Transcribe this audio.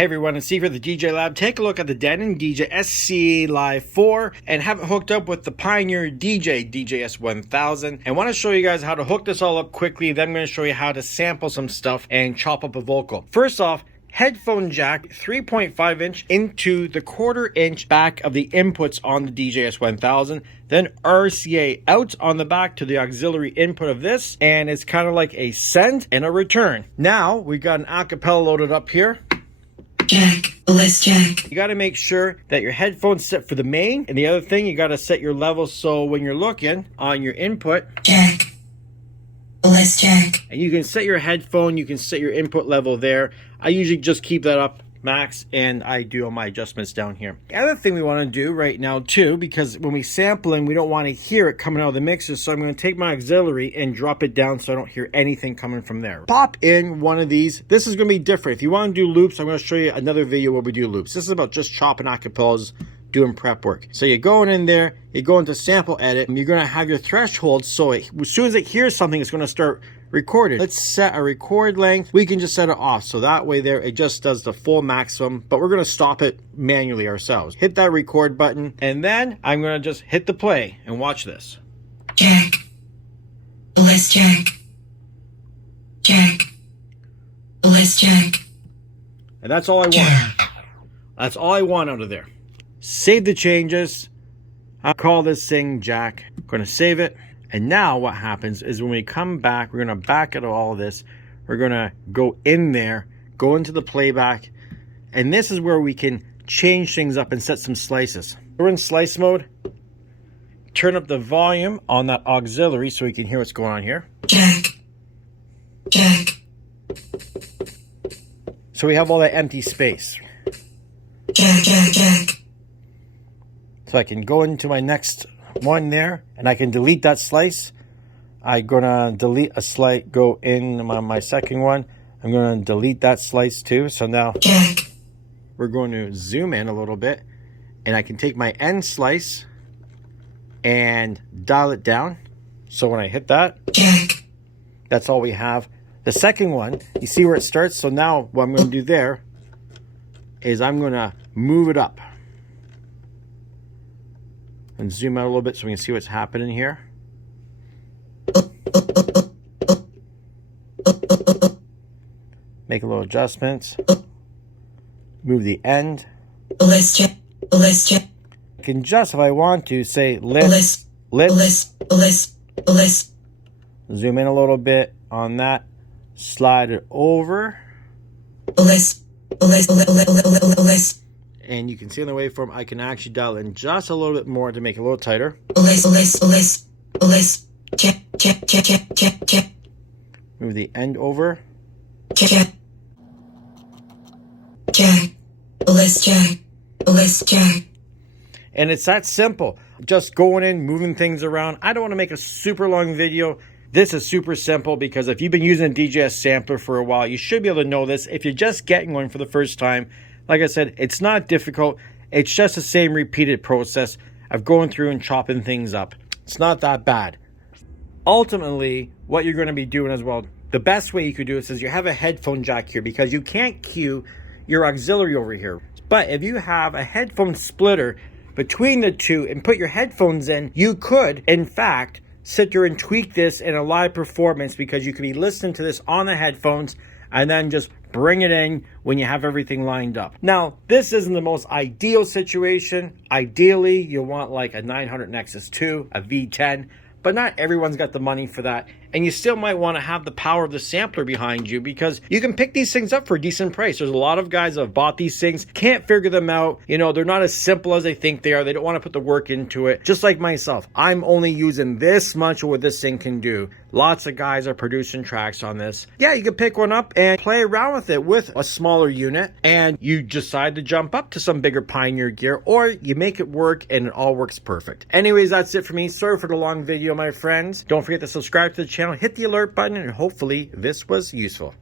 Hey everyone, it's Steve here at the DJ Lab. Take a look at the Denon DJS-1000 Live 4 and have it hooked up with the Pioneer DJS-1000. And want to show you guys how to hook this all up quickly. Then I'm going to show you how to sample some stuff and chop up a vocal. First off, headphone jack 3.5 inch into the 1/4 inch back of the inputs on the DJS-1000, then RCA out on the back to the auxiliary input of this, and it's kind of like a send and a return. Now we got an acapella loaded up here. Jack, bliss jack. You got to make sure that your headphones set for the main, and the other thing, you got to set your level so when you're looking on your input, Jack, bliss jack. and you can set your headphone, you can set your input level there. I usually just keep that up max, and I do all my adjustments down here. The other thing we want to do right now too, because when we sampling, we don't want to hear it coming out of the mixer, so I'm going to take my auxiliary and drop it down so I don't hear anything coming from there. Pop in one of these. This is going to be different. If you want to do loops, I'm going to show you another video where we do loops. This is about just chopping acapellas, doing prep work. So you're going in there, you go into sample edit, and you're going to have your threshold, so as soon as it hears something, it's going to start recording. Let's set a record length. We can just set it off, so that way there it just does the full maximum, but we're going to stop it manually ourselves. Hit that record button, and then I'm going to just hit the play and watch this. Jack, bliss jack. Jack, bliss jack. And that's all I want. Jack. That's all I want out of there. Save the changes. I'll call this thing Jack. I'm going to save it. And now what happens is when we come back, we're going to back out of all of this. We're going to go in there, go into the playback. And this is where we can change things up and set some slices. We're in slice mode. Turn up the volume on that auxiliary so we can hear what's going on here. Jack, Jack. So we have all that empty space. Jack, Jack, Jack. So I can go into my next one there, and I can delete that slice. I'm gonna delete a slice, go in my second one. I'm gonna delete that slice too. So now Jack. We're going to zoom in a little bit, and I can take my end slice and dial it down. So when I hit that, Jack. that's all we have. The second one, you see where it starts? So now what I'm going to do there is I'm going to move it up and zoom out a little bit so we can see what's happening here. Make a little adjustments. Move the end. Bliss jack, bliss jack. I can just, if I want to, say lift, Bliss, lift. bliss, bliss, bliss. Zoom in a little bit on that. Slide it over. Bliss, bliss, bliss, bliss. And you can see on the waveform, I can actually dial in just a little bit more to make it a little tighter. Bliss, bliss, bliss, bliss. Jack, Jack, Jack, Jack, Jack, Jack. Move the end over. Jack. Jack, bliss jack, bliss jack. And it's that simple. Just going in, moving things around. I don't want to make a super long video. This is super simple because if you've been using a DJS sampler for a while, you should be able to know this. If you're just getting one for the first time, like I said, it's not difficult. It's just the same repeated process of going through and chopping things up. It's not that bad. Ultimately, what you're going to be doing as well, the best way you could do this is you have a headphone jack here because you can't cue your auxiliary over here. But if you have a headphone splitter between the two and put your headphones in, you could, in fact, sit there and tweak this in a live performance because you could be listening to this on the headphones and then just bring it in when you have everything lined up. Now, this isn't the most ideal situation. Ideally, you want like a 900 Nexus 2, a V10, but not everyone's got the money for that. And you still might want to have the power of the sampler behind you because you can pick these things up for a decent price. There's a lot of guys that have bought these things, can't figure them out. You know, they're not as simple as they think they are. They don't want to put the work into it. Just like myself, I'm only using this much of what this thing can do. Lots of guys are producing tracks on this. Yeah, you can pick one up and play around with it with a smaller unit, and you decide to jump up to some bigger Pioneer gear, or you make it work and it all works perfect. Anyways, that's it for me. Sorry for the long video, my friends. Don't forget to subscribe to the channel, hit the alert button, and hopefully this was useful.